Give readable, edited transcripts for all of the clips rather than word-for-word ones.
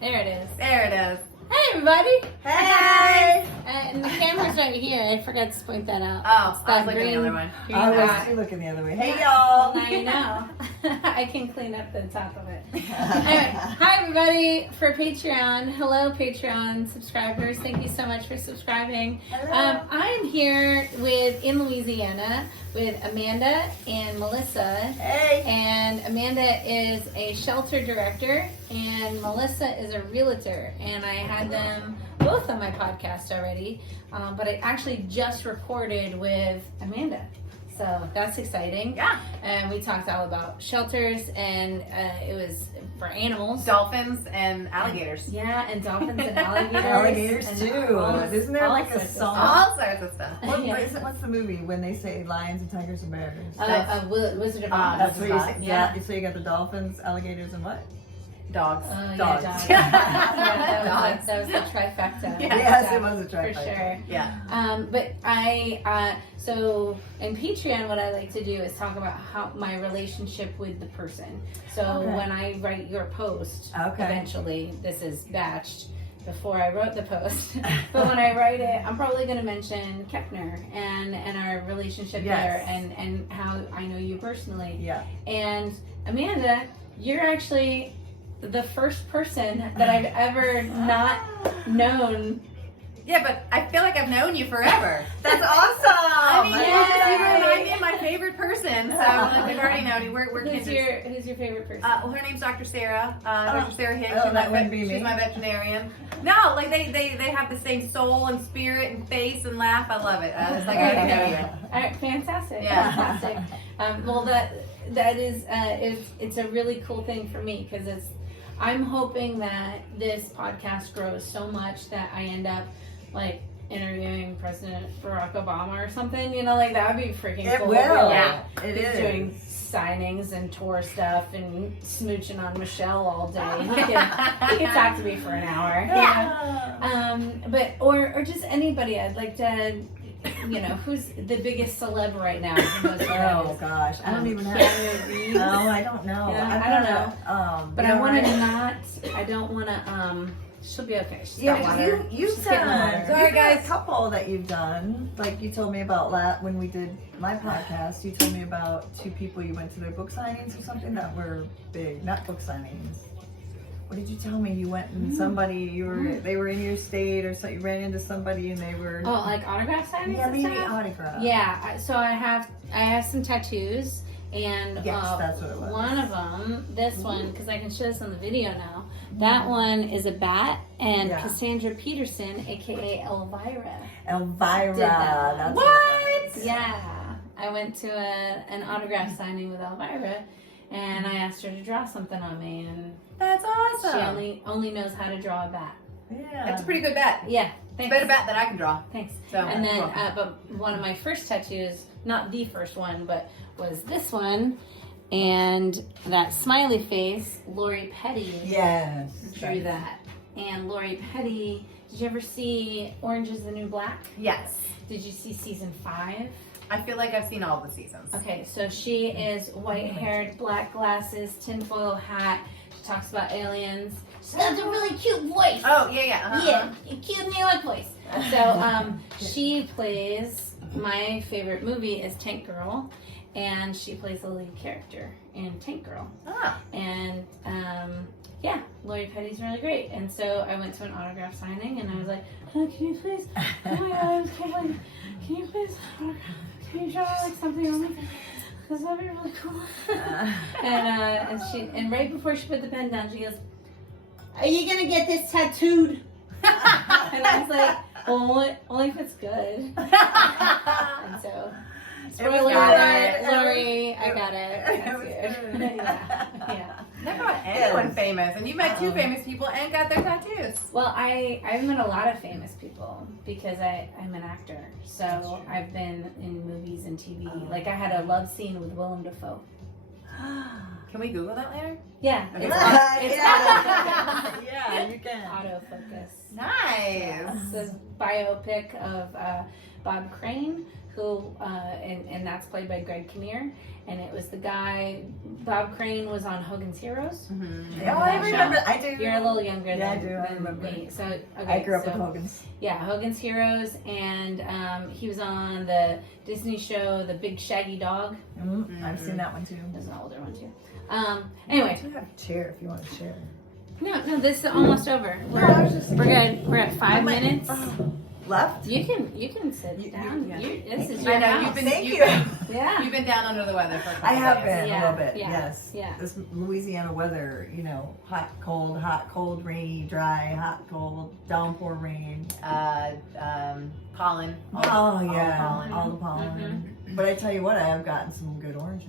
There it is. There it is. Hey, everybody. Hey! And the camera's right here. I forgot to point that out. Oh, It's I was that looking the other one. I dot. was looking the other way. Hey, Well, y'all. now you know. I can clean up the top of it. Anyway, hi everybody for Patreon. Hello Patreon subscribers. Thank you so much for subscribing. Hello. I'm here in Louisiana with Amanda and Melissa. Hey. And Amanda is a shelter director and Melissa is a realtor. And I had them both on my podcast already, but I actually just recorded with Amanda. So that's exciting. Yeah. And we talked all about shelters, and it was for animals. Dolphins and alligators. Yeah, and dolphins and alligators. Alligators and too. Isn't there all like a sorts of song? stuff. All sorts of stuff. What's the movie when they say lions and tigers and bears? Wizard of Oz. That's what you say. Yeah. So you got the dolphins, alligators, and what? Dogs. Dogs. Yeah, dogs. That was the trifecta. Yeah. Yes, it was a trifecta. For sure. Yeah. But so in Patreon, what I like to do is talk about how my relationship with the person. So Okay. when I write your post, eventually, this is batched before I wrote the post, but when I write it, I'm probably going to mention Kepner and our relationship there and how I know you personally. Yeah. And Amanda, you're actually the first person that I've ever not known. Yeah, but I feel like I've known you forever. That's awesome. I mean, Yay. you remind me of my favorite person. So like, we've already known you. We're Who's kindred. who's your favorite person? Well, her name's Dr. Sarah. Dr. Sarah Hicks. Oh, She's that wouldn't be she's me. my veterinarian. No, like they have the same soul and spirit and face and laugh. I love it. It's like I already know you. All right, fantastic. Yeah. Fantastic. Well, that is it's a really cool thing for me because I'm hoping that this podcast grows so much that I end up like interviewing President Barack Obama or something. You know, like that would be freaking It cool. will. Yeah. It He's is. doing signings and tour stuff and smooching on Michelle all day. He can talk to me for an hour. Yeah. But or just anybody. I'd like to, who's the biggest celeb right now? Oh gosh, I don't even have. Keanu Reeves. No, I don't know. Yeah, I don't know. But you I know, want to not. I don't want to. She'll be okay. She's got Yeah, water. you've She's getting done. water. Sorry, You've got guys. a couple that you've done. Like you told me about when we did my podcast. You told me about two people you went to their book signings or something that were big. Not book signings. What did you tell me? You went and they were in your state or so. You ran into somebody and they were. Oh, like autograph signings yeah, and maybe stuff? autograph. Yeah. So I have some tattoos. And Yes, that's what it was. one of them, this one, because I can show this on the video now. That one is a bat, and Yeah. Cassandra Peterson, aka Elvira. Elvira. Did that. That's What? it was. Yeah, I went to an autograph signing with Elvira, and I asked her to draw something on me, and That's awesome. she only knows how to draw a bat. Yeah. That's a pretty good bet. Yeah, It's a thanks. better bet than I can draw. Thanks. So, And then, you're welcome. but one of my first tattoos, not the first one, but was this one, and that smiley face. Lori Petty Yes. drew that. And Lori Petty, did you ever see Orange Is the New Black? Yes. Did you see season 5? I feel like I've seen all the seasons. Okay, so she is white-haired, black glasses, tinfoil hat. She talks about aliens. She's got a really cute voice. Oh, yeah. Uh-huh. Yeah, cute New York voice. So she plays, my favorite movie is Tank Girl, and she plays the lead character in Tank Girl. Ah. And yeah, Lori Petty's really great. And so I went to an autograph signing, and I was like, oh, can you please, oh my God, can you please autograph? Can you draw like something on me? Because that'd be really cool. and right before she put the pen down, she goes, "Are you gonna get this tattooed?" And I was like, only if it's good. And so, spoiler alert, Lori, I got it. Yeah. Never met anyone famous, and you met two famous people and got their tattoos. Well, I've met a lot of famous people because I'm an actor. So I've been in movies and TV. Like I had a love scene with Willem Dafoe. Can we Google that later? Yeah, Okay. it's Yeah, you can. autofocus. Nice. It's this biopic of Bob Crane, who and that's played by Greg Kinnear, and it was the guy. Bob Crane was on Hogan's Heroes. Mm-hmm. Oh, I remember. I do. You're a little younger Yeah, than, I do. I than remember. me. So okay, I grew up so, with Hogan's. Yeah, Hogan's Heroes, and he was on the Disney show The Big Shaggy Dog. I've seen that one too. There's an older one too. Anyway, I do have a chair if you want to share. no, this is almost over. We're good. We're at 5 minutes. Left? You can sit down. yeah. This is your I know house. Thank you. Yeah. You've been down under the weather for a couple I have days. been Yeah, a little bit. yeah, Yes. yeah. This Louisiana weather, you know, hot, cold, rainy, dry, hot, cold, downpour, rain. Pollen. All the pollen. Mm-hmm. But I tell you what, I have gotten some good oranges.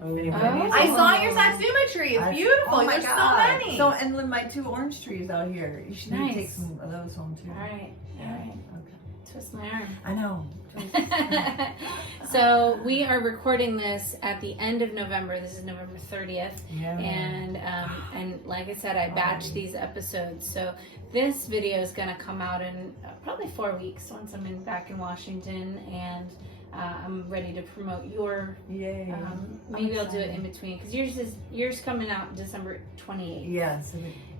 Oh. I saw your satsuma tree. It's beautiful. Oh my There's God. so many. So, and with my 2 orange trees out here, you should maybe Nice. take some of those home too. All right. Okay. Twist my arm. I know. So we are recording this at the end of November. This is November 30th. Yeah. And like I said, I batched these episodes. So this video is going to come out in probably 4 weeks once I'm back in Washington, and I'm ready to promote your. Yay. Maybe I'll do it in between because yours coming out December 28th. Yes.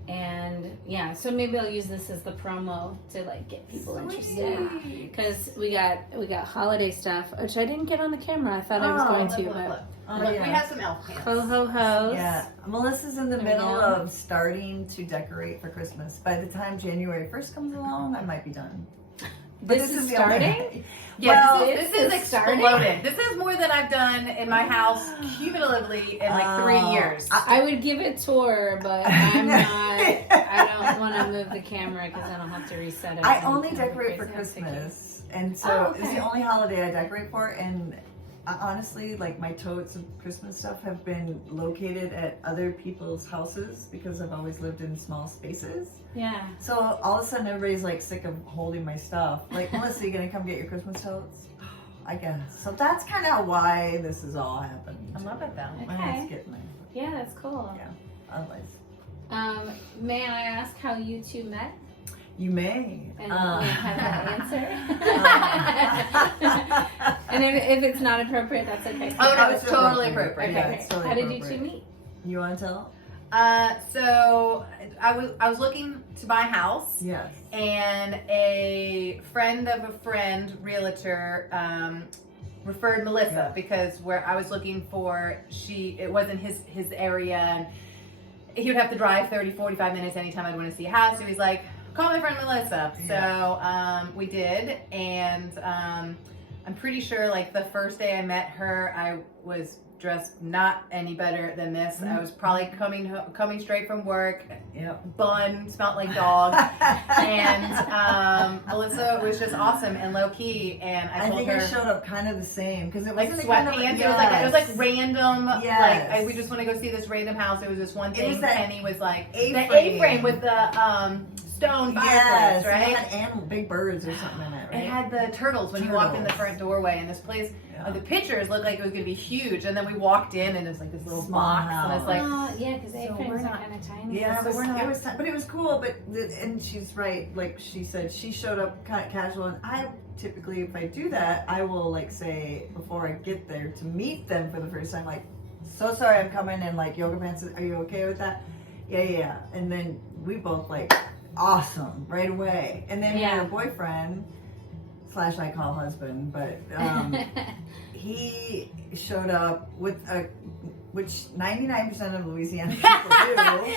And yeah, so maybe I'll use this as the promo to like get people interested, because we got holiday stuff, which I didn't get on the camera. I thought I was going to, but Look, we have some elf pants. ho ho hos. Yeah, Melissa's in the There we middle go. of starting to decorate for Christmas. By the time January 1st comes along, I might be done. But This is the only- starting. Yeah, Well, this is starting? exploded. This is more than I've done in my house cumulatively in like 3 years. I would give it to her, but I'm not. I don't want to move the camera because then I'll have to reset it. I and only it'll be decorate for crazy. I'm thinking. Christmas, and so Oh, it's okay. the only holiday I decorate for. And honestly, like my totes of Christmas stuff have been located at other people's houses because I've always lived in small spaces. Yeah. So all of a sudden, everybody's like sick of holding my stuff. Like, Melissa, you gonna come get your Christmas totes? I guess. So that's kind of why this is all happening. I love it though. My head's getting there. Yeah, that's cool. Yeah. Otherwise, May I ask how you two met? you may. And may I have that answer? And if it's not appropriate, that's okay. Oh, no, it's it's totally appropriate. appropriate. Yeah, Okay, it's great. totally How did you appropriate. two meet? You want to tell? So I was looking to buy a house, Yes. and a friend of a friend, realtor, referred Melissa because where I was looking for, it wasn't his area, and he would have to drive 30-45 minutes anytime I'd want to see a house. So he's like, call my friend Melissa. Yeah. So we did, and I'm pretty sure like the first day I met her, I was dressed not any better than this. I was probably coming straight from work. Yep. Bun, smelled like dog. And Melissa was just awesome and low key. And I I told think her I showed up kind of the same because it like wasn't sweatpants. kind of, It was like random. Yes. Like we just want to go see this random house. It was just one It thing. was that Penny was like the A-frame. A-frame with the stone fireplace, Yes, right? it had animal, big birds or something in it, right? It had the turtles when you walked in the Turtles. front doorway, and this place, the pictures looked like it was going to be huge, and then we walked in, and it's like this little Small box, and it's like, Yeah, because so A-frames we're are not- kind of tiny. Yeah, So we're not- it was, but it was cool. But and she's right. Like she said, she showed up kind of casual, and I typically, if I do that, I will like say before I get there to meet them for the first time, like, so sorry, I'm coming in like yoga pants. Are you okay with that? Yeah. And then we both like, awesome, right away. And then her boyfriend / I call husband, but he showed up with which 99% of Louisiana people do.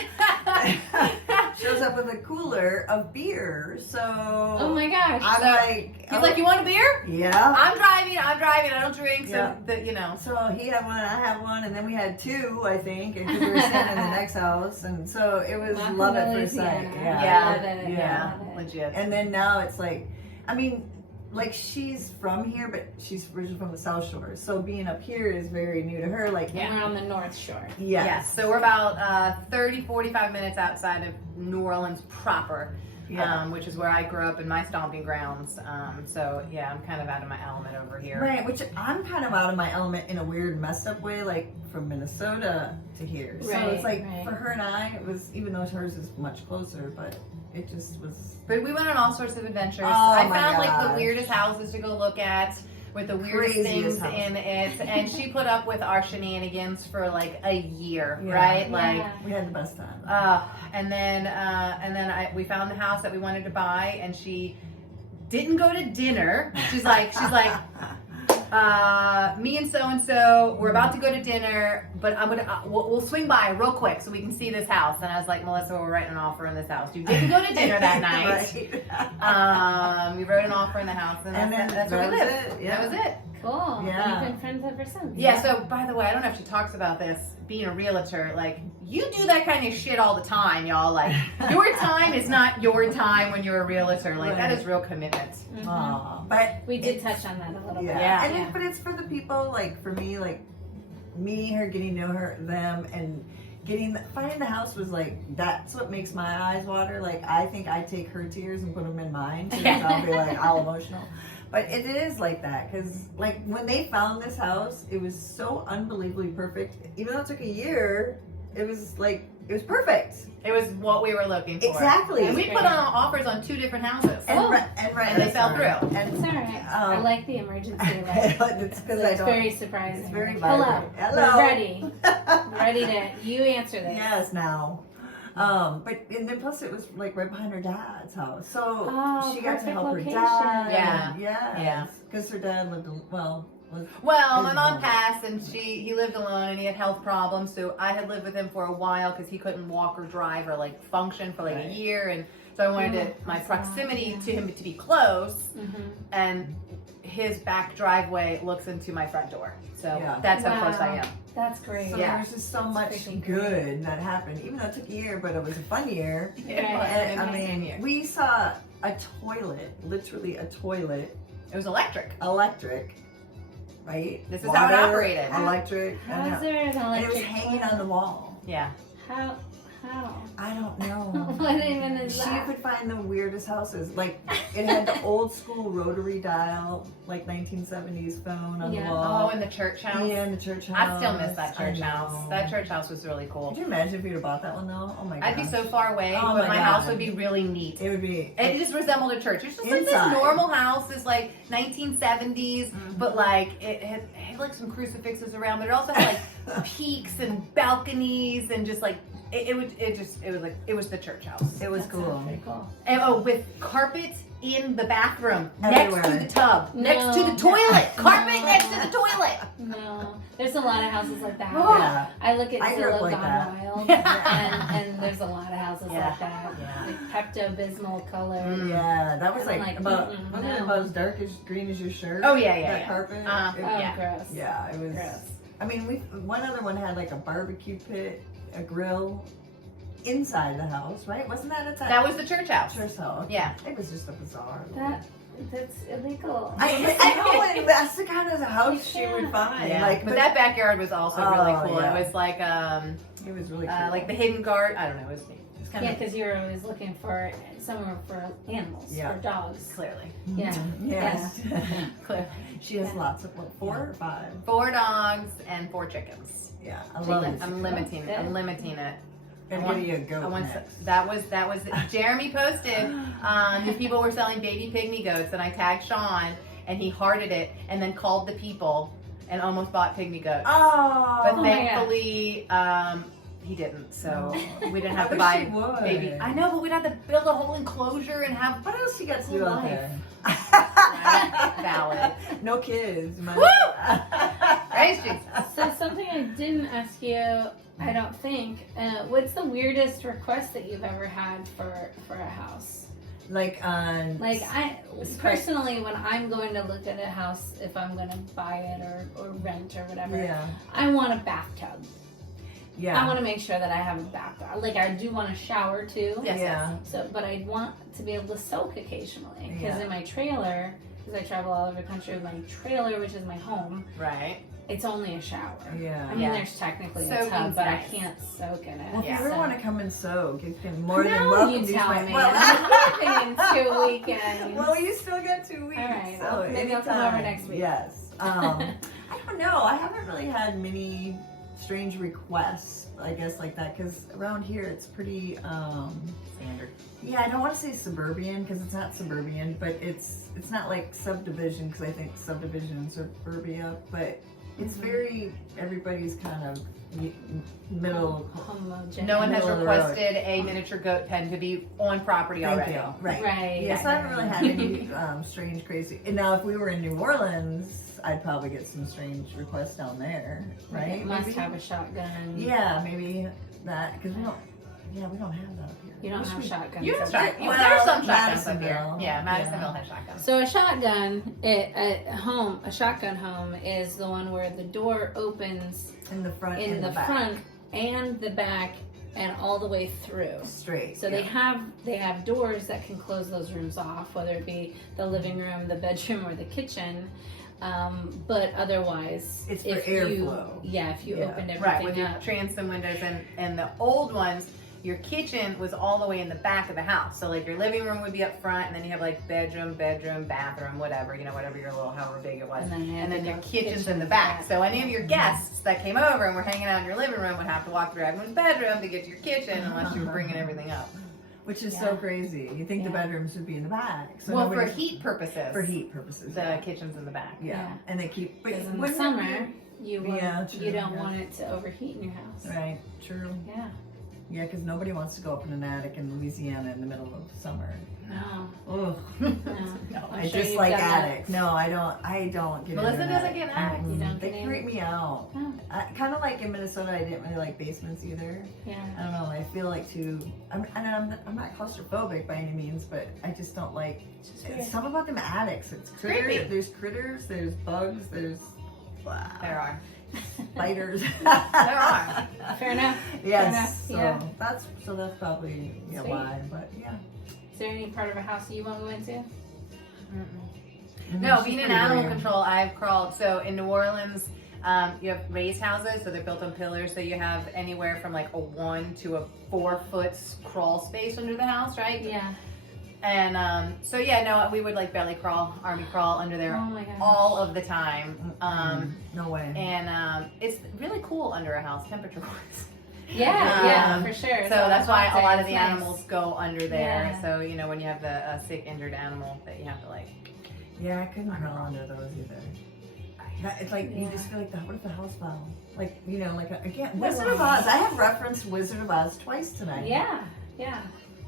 Shows up with a cooler of beer. So Oh my gosh. I'm So, like, he's like, you want a beer? yeah. I'm driving, I don't drink, so, Yeah. So he had one, I had one, and then we had two, I think, because we were staying in the next house, and so it was Welcome love to at first sight. Louisiana. Yeah. Love it. Yeah. Love it. Legit. And then now it's like, I mean, like she's from here, but she's originally from the South Shore. So being up here is very new to her. Like, And we're on the North Shore. Yes, so we're about 30-45 minutes outside of New Orleans proper. Yeah. which is where I grew up in my stomping grounds. So yeah, I'm kind of out of my element over here. Right, which I'm kind of out of my element in a weird, messed up way, like from Minnesota to here. So it's like for her and I, it was, even though hers is much closer, but it just was. But we went on all sorts of adventures. Oh, I my found like the gosh. weirdest houses to go look at with the weirdest Craziest things in house. it. And she put up with our shenanigans for like a year, Yeah. right? Yeah. Like, We had the best time. and then we found the house that we wanted to buy, and she didn't go to dinner. She's like, me and so we're about to go to dinner, but we'll swing by real quick so we can see this house. And I was like, Melissa, we're writing an offer in this house. You didn't go to dinner that night. We wrote an offer in the house, and that's where we lived. Yeah. That was it. Cool. Yeah. You've been friends ever since. Yeah. So by the way, I don't know if she talks about this. Being a realtor, like, you do that kind of shit all the time, y'all. Like, your time is not your time when you're a realtor. Like, that is real commitment. Mhm. Aw, but We did touch on that a little bit. Yeah. And but it's for the people, like for me, like meeting her, getting to know them, and finding the house was like, that's what makes my eyes water. Like, I think I take her tears and put them in mine, because I'll be like all emotional. But it is like that, because like when they found this house, it was so unbelievably perfect. Even though it took a year, it was perfect. It was what we were looking for. Exactly. And we put on offers on 2 different houses. And they fell through. And It's all right. I like the emergency alert. it's because I It's don't. very surprising. It's very Hello. vibrant. Hello. We're ready. Ready to you answer this. Yes, now. And then plus it was like right behind her dad's house, so Oh, she got to perfect help location. her dad. Yeah. Yeah, because her dad lived Well, his my mom home. passed, and he lived alone, and he had health problems. So I had lived with him for a while because he couldn't walk or drive or like function for like Right. a year, and so I wanted my proximity to him to be close. Mm-hmm. And his back driveway looks into my front door, so Yeah. that's how close I am. That's great. So Yeah. there's just so much freaking good that happened, even though it took a year, but it was a fun year. It was And, an I amazing mean, year. we saw a toilet, literally a toilet, It was electric. electric, right? This is how it Water, operated. Electric, How is there an and electric it was hanging on the wall. Yeah. How? I don't know. What even is She that? could find the weirdest houses. Like, it had the old school rotary dial, like 1970s phone on Yeah. the wall. Oh, in the church house. Yeah, in the church house. I still miss that church I house. know. That church house was really Could cool. you imagine if you'd have bought that one though? Oh my god. I'd be so far away, Oh but my my house God. would be really neat. It would be. It just resembled a church. It's just like this Inside. normal house. It's like 1970s, Mhm. but like it had like some crucifixes around, but it also had like peaks and balconies and just like it was the church house. It was That cool. sounds pretty cool. And with carpet in the bathroom Everywhere. next to the tub, No. next to the toilet, carpet next to the toilet. No, there's a lot of houses like that. Yeah. I look at I grew up Zillow like Gone that. Wild, and there's a lot of houses Yeah. like that. Yeah. Like Pepto-Bismol color. Mm. Yeah, that was I'm like, like, about mm-mm, wasn't it no. about as dark as green as your shirt? Oh yeah, yeah, That yeah. carpet. It- Oh, Yeah. gross. yeah, it was. Gross. I mean, one other one had like a barbecue pit, a grill, inside the house, right? Wasn't that a time? That was the church house. church house. Yeah. It was just a bizarre. That's illegal. I know, and that's the kind of house she would find. Yeah. Like, but that backyard was also really Oh, cool. yeah. It was like it was really cool. like the hidden guard. I don't know. It was neat. It's kind Yeah, of because you're always looking for somewhere for animals, Yeah. for dogs. Clearly, Yeah. Yes. clearly. She has lots of 4 or 5. 4 dogs and 4 chickens. Yeah, I love it. I'm limiting it. I'm limiting it. Gonna I want- give you a goat I want next. that was Jeremy posted. These people were selling baby pygmy goats, and I tagged Sean, and he hearted it, and then called the people, and almost bought pygmy goats. Oh, But my God. thankfully, he didn't. So we didn't have I to wish buy he would. baby. I know, but we'd have to build a whole enclosure and have What else you got to do out there? valid. No kids. Man. Woo! Praise Jesus. So something I didn't ask you, I don't think. What's the weirdest request that you've ever had for a house? Like on. Like personally, when I'm going to look at a house, if I'm going to buy it or rent or whatever, Yeah. I want a bathtub. Yeah. I want to make sure that I have a bathtub. Like I do want a shower too. Yes, Yeah. So, but I want to be able to soak occasionally because Yeah. in my trailer, because I travel all over the country with my trailer, which is my home. Right. it's only a shower. Yeah. I mean, Yeah. there's technically a Soaking's tub, but nice. I can't soak in it. Well, if Yeah. you ever so- want to come and soak, you can more than No, welcome you to use tell my me. well, I'm leaving in 2 weekends. well, you still get 2 weeks. All right, so maybe I'll come anytime. over next week. Yes. I don't know. I haven't really had many strange requests, I guess, like that, because around here it's pretty Standard. yeah, I don't want to say suburban because it's not suburban, but it's not like subdivision, because I think subdivision and suburbia, but it's very, everybody's kind of middle. Homogeneous. No one has Middle of the road. requested a miniature goat pen to be on property Thank already. you. Right. Right. Yes, I haven't really had any strange, crazy. And now, if we were in New Orleans, I'd probably get some strange requests down there, right? It must Maybe? have a shotgun. Yeah, maybe that, because we don't. Yeah, we don't have that up here. You don't Wish have we- shotguns. You have up there. shotguns. Well, There's some shotguns up here. Madisonville. Yeah, Madisonville has shotguns. So a shotgun, a shotgun home is the one where the door opens in the front, in and the back. front and the back and all the way through. Straight. So they have doors that can close those rooms off, whether it be the living room, the bedroom, or the kitchen. But otherwise, It's for if airflow. if you Yeah. opened Right, everything with your up, transom windows and the old ones, your kitchen was all the way in the back of the house. So like your living room would be up front, and then you have like bedroom, bathroom, whatever, whatever your little, however big it was. And then you had And then the your kitchen's kitchen in the in the back. back. So any of your guests that came over and were hanging out in your living room would have to walk through everyone's bedroom to get to your kitchen unless you were bringing everything up. Which is Yeah. so crazy. You think the Yeah. bedrooms would be in the back. So Well, for nobody- heat purposes. For heat purposes. The yeah. kitchen's in the back. Yeah. Yeah. And they keep. because in the wouldn't it summer be- you Yeah, true, you don't yeah. want it to overheat in your house. Right. True. Yeah. Yeah, because nobody wants to go up in an attic in Louisiana in the middle of summer. No. Ugh. No. No, I'm I sure just you've like done that. attics. No, I don't get. Melissa into an doesn't attic. get attics. You don't They get freak me out. Oh. Kind of like in Minnesota, I didn't really like basements either. Yeah. I don't know. I feel like I'm not claustrophobic by any means, but I just don't like. It's just weird. Something about them attics. It's creepy. There's critters. There's bugs. There's There are. spiders. There are. Fair enough. Yes. enough, So yeah. that's probably Sweet. why. But yeah. Is there any part of a house you won't go into? No, She's being in pretty animal rare. control, I've crawled. So in New Orleans, you have raised houses, so they're built on pillars. So you have anywhere from like a 1 to a 4 foot crawl space under the house, right? Yeah. And so yeah, no, we would like belly crawl, army crawl under there Oh my gosh. all of the time. No way. And it's really cool under a house, temperature wise. Yeah, for sure. So that's why a lot of the It's nice. animals go under there. Yeah. So you know when you have the sick, injured animal that you have to like. Yeah, I couldn't crawl under those either. It's like you just feel like, what if the house fell? Like again, Wizard of Oz. I have referenced Wizard of Oz twice tonight. Yeah. Yeah.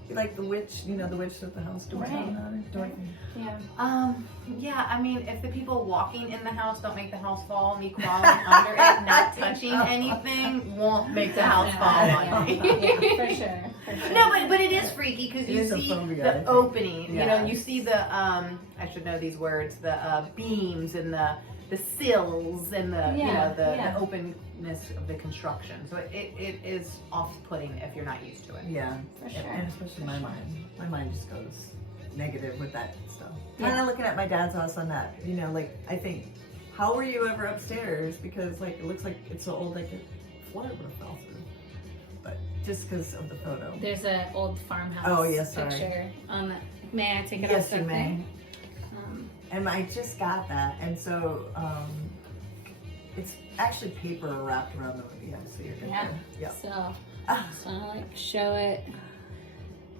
Like the witch, the witch at the house door. Right. Dorothy. Yeah. Yeah, I mean, if the people walking in the house don't make the house fall, me crawling under it, not touching anything, won't make the house fall Yeah, on me. yeah, for sure. For sure. No, but it is freaky because It you is a see phobia, I the think. opening. Yeah. You see the I should know these words, the beams and the sills and the openness of the construction. So it is off-putting if you're not used to it. Yeah. For sure. And especially my mind. My mind just goes negative with that stuff. Yeah. Kind of looking at my dad's house on that. I think, how were you ever upstairs? Because it looks like it's so old, like a floor would have fell through. But just because of the photo. There's an old farmhouse Oh, yes, sorry. picture on the. May I take it Yes, off? you the may. thing? And I just got that, and so it's actually paper wrapped around the. Yeah, so you're good. Yeah. there. Yeah. So, Ah. just want to show it.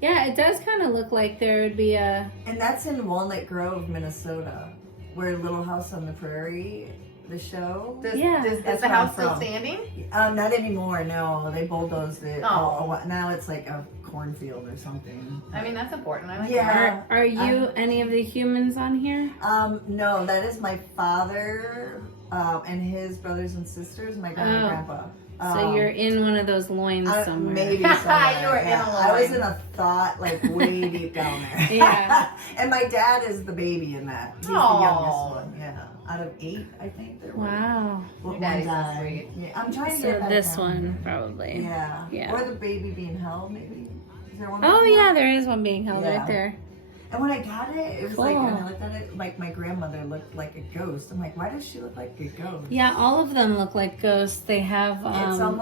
Yeah, it does kind of look like there would be a. And that's in Walnut Grove, Minnesota, where Little House on the Prairie, the show. Yeah. Is That's the where I'm house still from. standing? Not anymore. No, they bulldozed it. Oh. Now it's like a cornfield or something. I mean, that's important. I like Yeah. that. Are you any of the humans on here? No, that is my father and his brothers and sisters, my grandma and Oh. grandpa. So you're in one of those loins somewhere. Maybe somewhere. You were in a I was line. in a thought like way deep down there. Yeah. And my dad is the baby in that. He's Aw. the youngest one. Yeah. Out of 8, I think there were. Wow. One Your daddy's so died. sweet. Yeah, I'm trying to So get that this down one here. probably. Yeah. Yeah. Or the baby being held, maybe. Is there one? Oh yeah, there is one being held Yeah. right there. And when I got it, it was Cool. like, when I looked at it, like my grandmother looked like a ghost. I'm like, why does she look like a ghost? Yeah, all of them look like ghosts. They have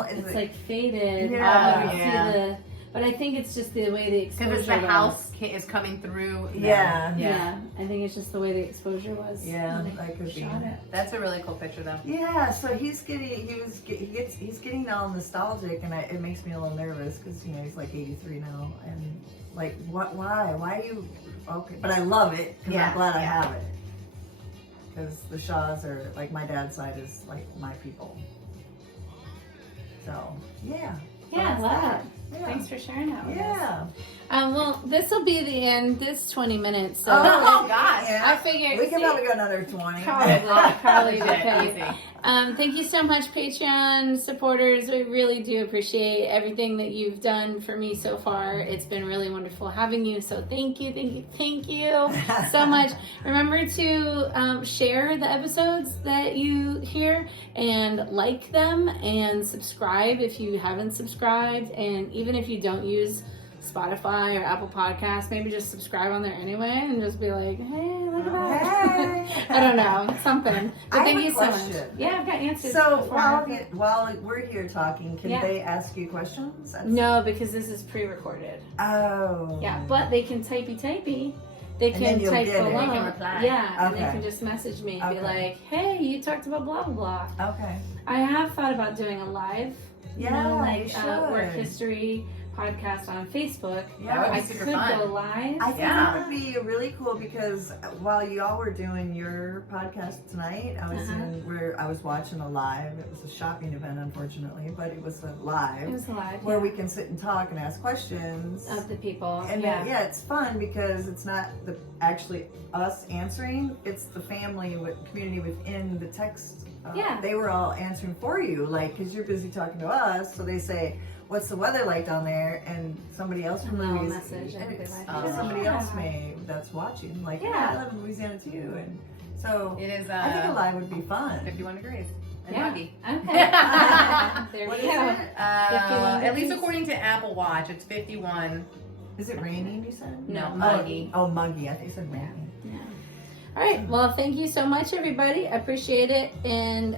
It's like faded. Yeah. You can see the, but I think it's just the way the exposure Because the was. house is coming through. Yeah. Yeah, I think it's just the way the exposure was. Yeah, when they that could be. shot it. That's a really cool picture, though. Yeah, so he's getting all nostalgic, and it makes me a little nervous because he's like 83 now, and like why are you okay? But I love it because I'm glad I have it, because the Shaws are like, my dad's side is like my people. So yeah. Yeah, So love that's it. Yeah. Thanks for sharing that with us. Yeah. Well, this will be the end. This 20 minutes. So Oh, gosh. I figured We can probably go another 20. Probably Easy. because. Thank you so much, Patreon supporters. We really do appreciate everything that you've done for me so far. It's been really wonderful having you. So thank you so much. Remember to share the episodes that you hear and like them and subscribe if you haven't subscribed. And even if you don't use Spotify or Apple Podcasts, maybe just subscribe on there anyway and just be like, hey, look at that. Hey. I don't know, something. But I thank have you a so much. question. Yeah, I've got answers. So before. while we're here talking, can Yeah. they ask you questions? No, because this is pre-recorded. Oh. Yeah, but they can typey. They And then can you'll type get it. below. They can reply. Yeah, and they Okay. can just message me and be Okay. like, hey, you talked about blah, blah, blah. Okay. I have thought about doing a live, Yeah, like you should. work history podcast on Facebook. Yeah, That would be I super could fun. go live. I think Yeah. that would be really cool, because while y'all were doing your podcast tonight, I was watching a live. It was a shopping event, unfortunately, but it was a live It was live. where yeah. we can sit and talk and ask questions. Of the people. And yeah. yeah, it's fun because it's not actually us answering; it's the community within the text. Yeah. They were all answering for you, like, because you're busy talking to us. So they say, "What's the weather like down there?" And somebody else from And they'll Louisiana, message and be like, and somebody "Yeah." else that's watching, like, Yeah. "Yeah, I live in Louisiana too," and so It is I think a live would be fun. 51 degrees. And Yeah. muggy. Okay. There What we is go. it? 51 At least degrees? according to Apple Watch, it's 51. Is it raining? You said No, muggy. Oh, muggy. I think you said raining. Yeah. All right. Well, thank you so much, everybody. I appreciate it. And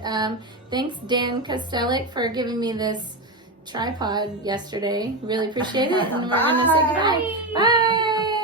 thanks, Dan Kostelik, for giving me this tripod yesterday. Really appreciate it. And we're going to say goodbye. Bye.